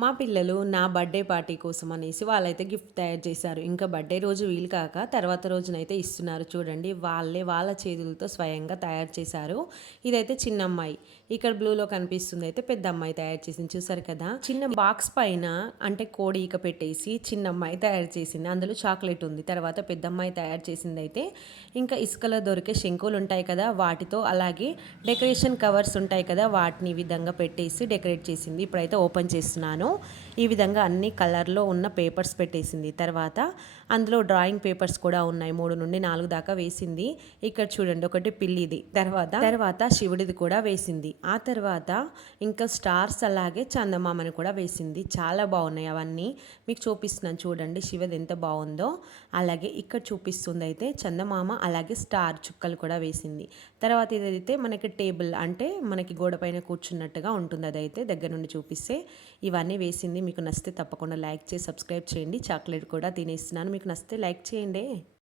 మా పిల్లలు నా బర్త్‌డే పార్టీ కోసం అనేసి వాళ్ళైతే గిఫ్ట్ తయారు చేశారు. ఇంకా బర్త్‌డే రోజు వీలు కాక తర్వాత రోజునైతే ఇస్తున్నారు చూడండి. వాళ్ళే వాళ్ళ చేతులతో స్వయంగా తయారు చేశారు. ఇదైతే చిన్నమ్మాయి. ఇక్కడ బ్లూలో కనిపిస్తుందయితే పెద్దమ్మాయి తయారు చేసింది. చూసారు కదా! చిన్న బాక్స్ పైన అంటే కోడి ఈక పెట్టేసి చిన్నమ్మాయి తయారు చేసింది. అందులో చాక్లెట్ ఉంది. తర్వాత పెద్దమ్మాయి తయారు చేసిందయితే ఇంకా ఇసుకలో దొరికే శంకులుంటాయి కదా! వాటితో అలాగే డెకరేషన్ కవర్స్ ఉంటాయి కదా! వాటిని ఈ విధంగా పెట్టేసి డెకరేట్ చేసింది. ఇప్పుడైతే ఓపెన్ చేస్తున్నాను. ఈ విధంగా అన్ని కలర్‌లో ఉన్న పేపర్స్ పెట్టేసింది. తర్వాత అందులో డ్రాయింగ్ పేపర్స్ కూడా ఉన్నాయి. 3 నుండి 4 దాకా వేసింది. ఇక్కడ చూడండి ఒకటి పిల్లిది. తర్వాత శివుడిది కూడా వేసింది. ఆ తర్వాత ఇంకా స్టార్స్ అలాగే చందమామని కూడా వేసింది. చాలా బాగున్నాయి అవన్నీ. మీకు చూపిస్తున్నాను చూడండి శివది ఎంత బాగుందో. అలాగే ఇక్కడ చూపిస్తుంది అయితే చందమామ అలాగే స్టార్ చుక్కలు కూడా వేసింది. తర్వాత ఇదైతే మనకి టేబుల్ అంటే మనకి గోడ పైన కూర్చున్నట్టుగా ఉంటుంది. అదైతే దగ్గర నుండి చూపిస్తే ఇవన్నీ వేసింది. మీకు నచ్చితే తప్పకుండా లైక్ చేసి సబ్స్క్రైబ్ చేయండి. చాక్లెట్ కూడా తినేస్తున్నాను. మీకు నచ్చితే లైక్ చేయండి.